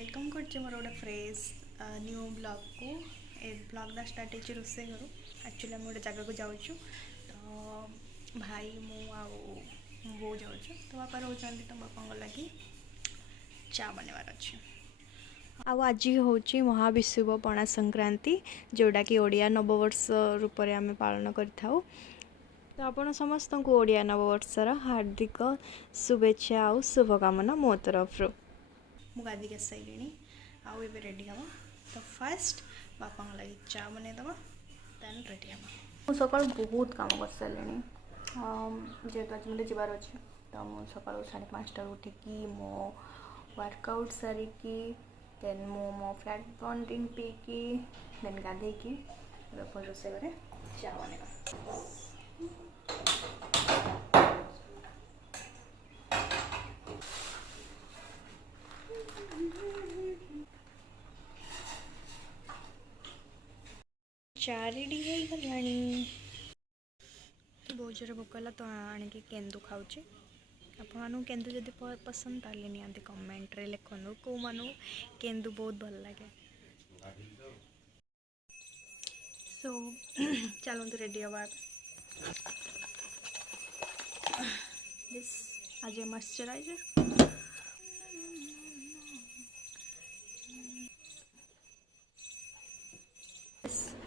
Welcome कर मोर गोटे fresh new blog को ए ब्लॉगटा स्टार्ट हो रोसे घर एक्चुअली आम गोटे जगह को जाऊँ तो भाई मु बो जाऊँ तो बापा रोचान तो बापा लगी चा बनवार अच्छे आज हूँ महाविशुव पणा संक्रांति जोटा कि ओडिया नववर्ष रूप में आम पालन करूँ तो आपण समस्त को ओडिया नववर्षर हार्दिक शुभेच्छा आ शुभकामना मो तरफ मु गाधी के सारे आउ ए रेडी हम तो फास्ट बापा लगे चा बनईदे देन रेडी हम सका बहुत कम कर सारे जेहेतु आज मुझे जबार अच्छे तो मुझे सका 5:30 उठिकी मो वर्कआउट सारिकी देन मो फ्लैट बॉन्ड ड्रिंक पीकी देन गाधे की रोसे घरे चा बनवा चा रेडी हो गलानी बहुत जोर भोक है तो आणिकी केंदु खाऊँ आपको केंदु जदि पसंद ताले निहांती कमेंट रे लिखनु को मानु केंदु बहुत भल लगे सो चलते रेडी हवा दिस आज मॉइस्चराइजर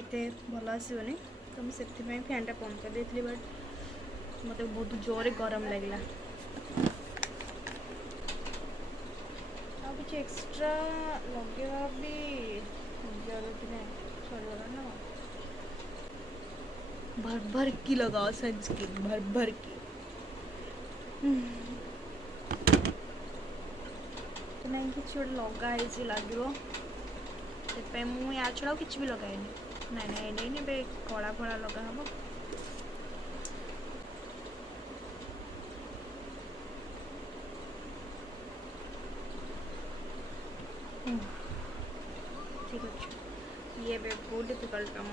एते भल आसोनी तो मुझे फैन टा बंद कर देती बट मत बहुत जोर गरम लगला कुछ एक्स्ट्रा लगेगा भी जरूरत नहीं चलो ना भर भर की लगाओ सनस्क्रीन भर भर की तो नहीं कि लगा लगे मुझे या छड़ा कि भी लगाएनि नाई नाई नहीं कड़ा फड़ा लगा हम ठीक अच्छे ये बहुत डिफिकल्ट काम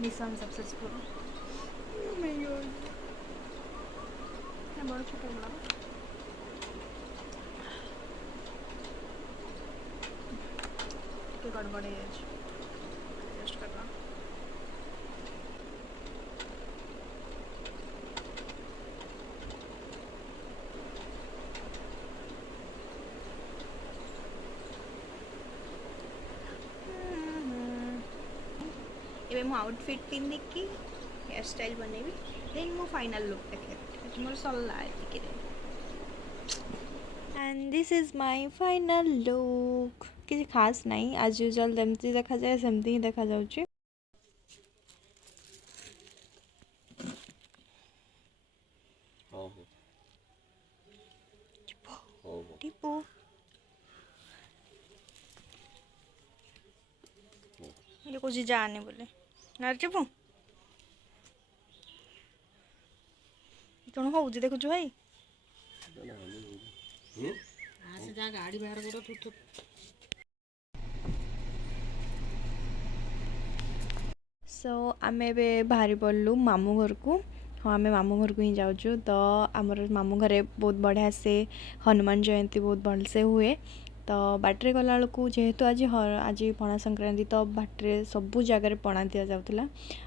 मिशन सक्सेसफुल बड़ा छोटा बड़ा गड़बड़ है एडजस्ट करना ये मो आउटफिट पिंधिकी हेयर स्टाइल बनैबी देन मो फाइनल लुक देखे मोर सरला and this is my final look किसी खास नहीं आज यूजुअल जमती देखा जाए सेमती ही देखा जाउची टिपो ये कुछ जाने बोले ना टिपो कौन हो देखु भाई जा गाड़ी बाहर कर सो आम ए बाहरी पड़लु मामू घर को हाँ आम मामू घर को ही जाऊँ तो आमर मामू घरे बहुत बढ़िया से हनुमान जयंती बहुत भलसे हुए तो बाटरे गला बेलू जेहेतु आज पणा संक्रांति तो बाटरे सबू जगार पणा दि जाऊला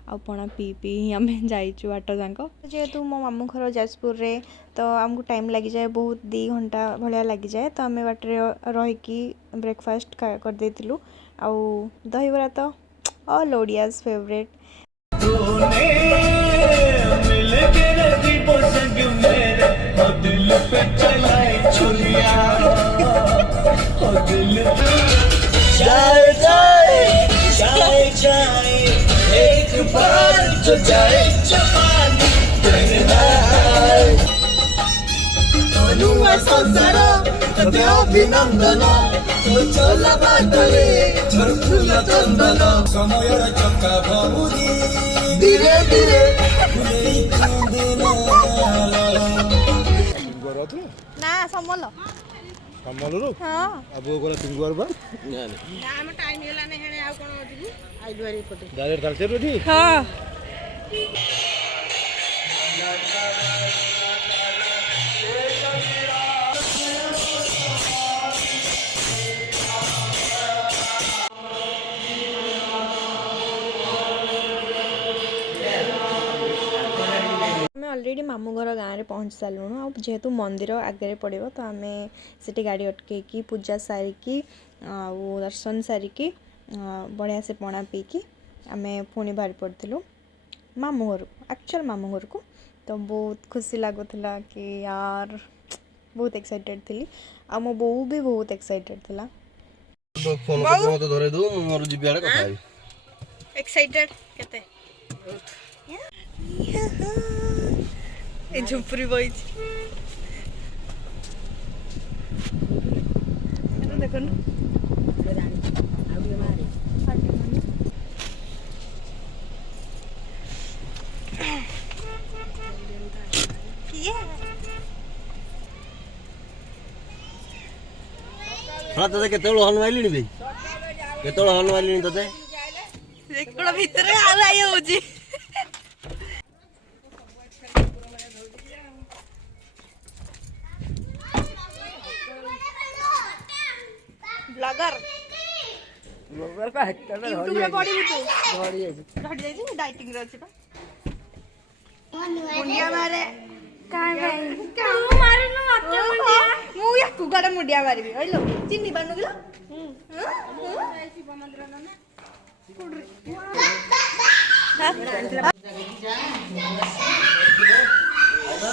आ पणा पी पी ही आम जाइचु बाट जाक जेहेतु मो मामू घर जाजपुर रे तो आमको टाइम लगी जाए बहुत 2 घंटा भाया लगी जाए तो आम बाटरे रहीकि ब्रेकफास्ट कर देतिलु आ दहीबरा तो ऑल ओडियाज फेवरेट जाए जाए जाए जाए एक बार जो जाए जवानी संसार तते अभिनंदन तो चला बाटरे झरफुला चंदन समयर चक्का बहुरी धीरे धीरे फुलेई चंदन ना समल कमलरू हां अब गोला पिंगुआर बा ना हम टाइम हेला ने हेणे आ कोन जिबु आइलु आरी पटे डायरेक्ट चलते रोटी हां मामू घर गाँव में पहुँच सारूँ आ जेहेतु मंदिर आगे पड़ो तो आम से गाड़ी अटकई पूजा सारिकी दर्शन सारिकी बढ़िया से पणा पीकी आम पुणी बाहरी पड़ू मामू घर एक्चुअल मामू घर को। तो बहुत खुशी लगुला कि यार बहुत एक्साइटेड थी आ मो बो भी बहुत एक्साइटेड थिला। फोन को मत धरे दो मोर जिबी आड़े कथा एक्साइटेड केते ए झुपरी बई देखो हाँ तते केतेल हलवाइलिनी बे केतेल हलवाइलिनी तते एकड़ भितरे आउ आइ होजी ब्लॉगर ब्लॉगर का हेक्टर यूट्यूब रे पड़ी तू घट जाई छी डाइटिंग रे अछि मुंडिया मारे काय भाई तू मारनु अटे मुंडिया मु या कुगाडा मुंडिया मारबी होइलो चिन्नी बानु गेलो शिव मंदिर ना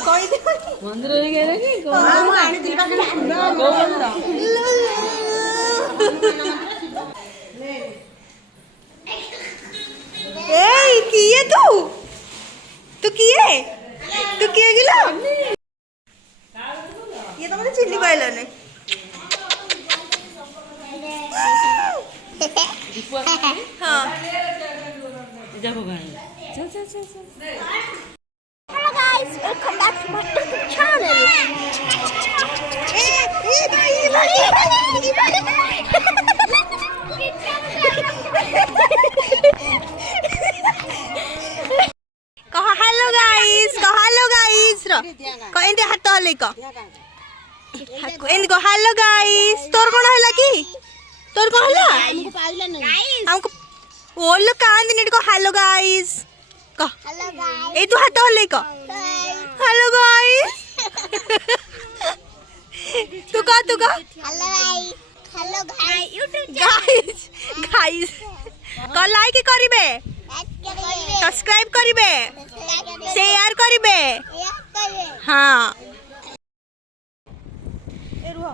कोई मंदिर रे गेले की हां मु आनी दिल का ए किए तू किए गिला ये तो मुझे चिल्ली पाइला नहीं हाँ Hello guys, welcome back to my YouTube channel. कह हेलो गाइस कह एंते हाथ हले कह एंते कह हेलो गाइस तोर कोन हला की तोर कोन हला हमको पाइला नहीं। हमको ओलो कांद नेट कह हेलो गाइस कह Hello guys. ए तू हाथ हले कह हेलो गाइस तू कह Hello guys. Hello guys. YouTube guys कह लाइक करिवे सब्सक्राइब करिवे शेयर करिवे हाँ ए रुह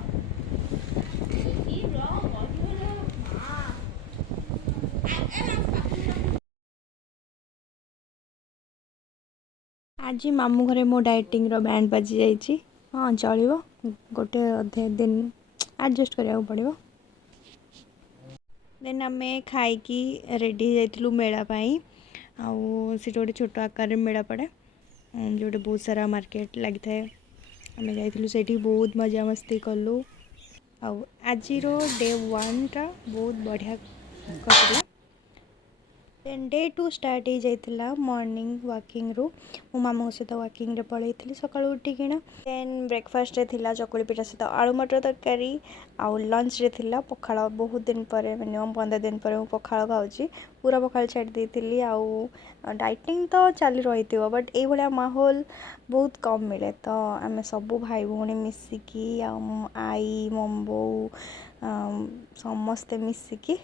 आज मामू घरे मो डाइटिंग रो बैंड बाजी जाइए हाँ चलो गोटे अधे दिन एडजस्ट करा पड़ो देन आम खाई रेडी जाइलु मेला आउ से गोटे छोट आकार मेला पड़े जोटे बहुत सारा मार्केट लगी थाए आम जाइलु से बहुत मजा मस्ती कलु आउ आज डे 1 टा बहुत बढ़िया कटला देन डे 2 स्टार्ट हो जाइला मॉर्निंग वॉकिंग रु मो मामू सहित वॉकिंग रे पळैथली सकाळ उठिकिना देन ब्रेकफास्ट रे थिला चकुली पिठा सहित आलू मटर तरकारी आउ लंच रे थिला पखाळ बहुत दिन पर मिनिमम 15 दिन पर पखाळ खाउची पूरा पखाळ छाड़ देथिली आउ डाइटिंग तो चली रहिथिबो बट ए भलिया माहौल बहुत कम मिले तो आमे सब भाई भौणी मिसिकी आई मम्बो समस्ते मिसिकी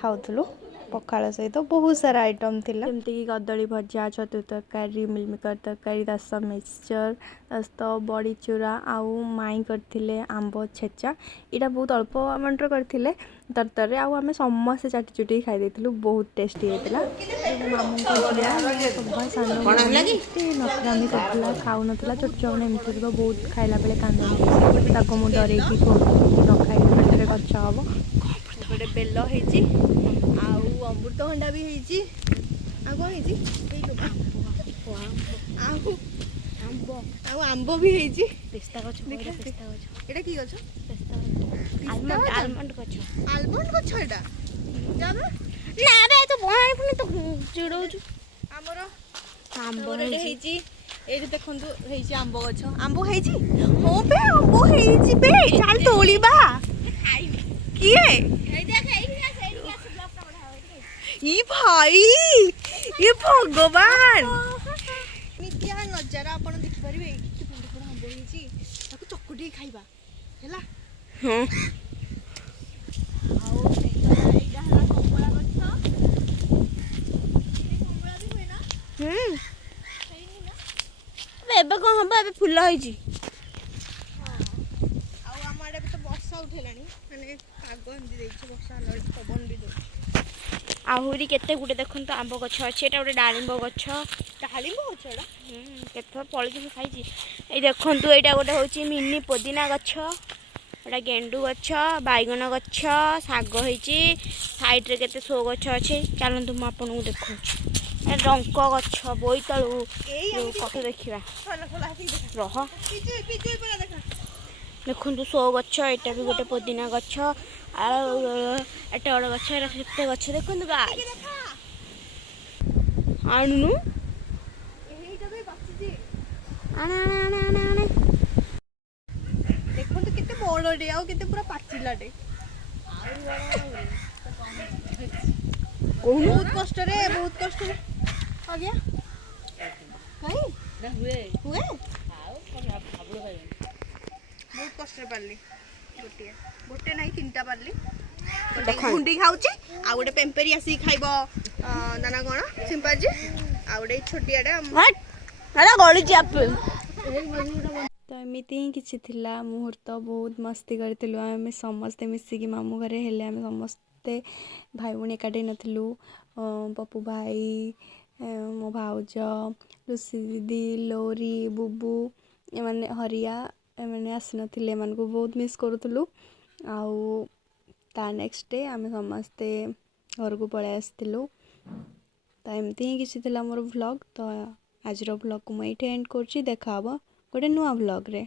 खाउथलु पखाड़ सहित बहुत सारा आइटम थिला जमती कि कदली भजा छतु तरकारी मिलमिकर तरकारी दस मिक्सचर दस बड़ी चूरा आउ माई करथिले आंब छेचा इटा बहुत अल्प अमाउंट करथिले तरतरे आउ आमे समस्त चाटी चुटी खाई देथिलु बहुत टेस्टी हेतिला मामू को दिया सब सानो नखरामी करथिला खाउ नथिला छोट छोट एमती तो बहुत खाइला बेले कांदे ताको मु डरे कि न खाइले पेटरे गच्छ हबो गोटे बेल हेची आउ अमृतभंडा भी हेची आ कोन हेची आउ आंबो भी हेची पिस्ता गछ एटा की गछ पिस्ता आलमंड गछ एटा जाबे ना बे तो बहाई पुनी तो चिड़ौ छु हमरो आंबो हेची एठी देखंतु हेची आंबो गछ आंबो हेची हो बे आंबो हेची बे चल तोड़ीबा किए ए देख ए ई भाई ये भगवान नित्या न ନଜାରା ଆପଣ ଦେଖିପାରିବେ କେତେ ବଡ଼ ବଡ଼ ଆମ୍ବ ହେଇଛି ତାକୁ ଚକୁଟିକି ଖାଇବା ହେଲା। ହଁ ଆଉ ଏଇଟା ହେଲା କମଳା ଗଛ କମଳା ବି ହୁଏ ନା ହେଇନି ନା ଏବେ କ'ଣ ହବ ଏବେ ଫୁଲ ହେଇଛି। ଆଉ ଆମ ଆଡ଼େ ବି ତ ବର୍ଷା ଉଠେଇଲାଣି ମାନେ ପାଗ ଏମିତି ଦେଇଛି ବର୍ଷା ହେଲା ବେଳକୁ ପବନ ବି ଦେଉଛି। ଆହୁରି କେତେ ଗୁଟେ ଦେଖନ୍ତୁ ଆମ୍ବ ଗଛ ଅଛି। ଏଇଟା ଗୋଟେ ଡାଳିମ୍ବ ଗଛ। ଡାଳିମ୍ବ ଗଛ ଏଇଟା କେତେଥର ପଳିକି ମୁଁ ଖାଇଛି। ଏଇ ଦେଖନ୍ତୁ ଏଇଟା ଗୋଟେ ହେଉଛି ମିନି ପୋଦିନା ଗଛ। ଏଇଟା ଗେଣ୍ଡୁ ଗଛ ବାଇଗଣ ଗଛ ଶାଗ ହେଇଛି। ସାଇଡ଼ରେ କେତେ ସୋ ଗଛ ଅଛି। ଚାଲନ୍ତୁ ମୁଁ ଆପଣଙ୍କୁ ଦେଖାଉଛି। ଡଙ୍କ ଗଛ ବୋଇତାଳୁ କଥା ଦେଖିବା ରହ ଦେଖନ୍ତୁ ସୋ ଗଛ। ଏଇଟା ବି ଗୋଟେ ପୋଦିନା ଗଛ। ଆଉ ଏଟା ଗୋଟେ ଗଛ ଏଟା କେତେ ଗଛ ଦେଖନ୍ତୁ ଗାଈ ଆଣୁନୁ ଆଣେ ଆଣେ ଆଣେ ଆଣେ ଆଣେ ଦେଖନ୍ତୁ କେତେ ବଡ଼ଟେ ଆଉ କେତେ ପୁରା ପାଚିଲାଟେ କହୁନୁ ବହୁତ କଷ୍ଟରେ ଆଜ୍ଞା କାଇଁ ହୁଏ ବହୁତ କଷ୍ଟରେ ପାରିଲି ଗୋଟେ ନାହିଁ ତିନିଟା ପାରିଲି। ଗୋଟେ ଗୁଣ୍ଡି ଖାଉଛି ଆଉ ଗୋଟେ ପେମ୍ପେରି ଆସିକି ଖାଇବ ଦାନା କ'ଣ ସିମ୍ପାଜି ଆଉ ଗୋଟେ ଛୋଟିଆଟା ଗଳିଛି ଆପେ। ତ ଏମିତି ହିଁ କିଛି ଥିଲା ମୁହୂର୍ତ୍ତ। ବହୁତ ମସ୍ତି କରିଥିଲୁ ଆମେ ସମସ୍ତେ ମିଶିକି ମାମୁଁ ଘରେ। ହେଲେ ଆମେ ସମସ୍ତେ ଭାଇ ଭଉଣୀ ଏକାଠି ନଥିଲୁ। ପପୁ ଭାଇ ମୋ ଭାଉଜ ଲୁସି ଦିଦି ଲୋରି ବୁବୁ ଏମାନେ ହରିଆ ଏମାନେ ଆସିନଥିଲେ। ଏମାନଙ୍କୁ ବହୁତ ମିସ୍ କରୁଥିଲୁ। ଆଉ ତା ନେକ୍ସଟ ଡେ ଆମେ ସମସ୍ତେ ଘରକୁ ପଳାଇ ଆସିଥିଲୁ। ତ ଏମିତି ହିଁ କିଛି ଥିଲା ମୋର ଭ୍ଲଗ୍। ତ ଆଜିର ଭ୍ଲଗ୍କୁ ମୁଁ ଏଇଠି ଏଣ୍ଡ କରୁଛି। ଦେଖା ହେବ ଗୋଟେ ନୂଆ ଭ୍ଲଗ୍ରେ।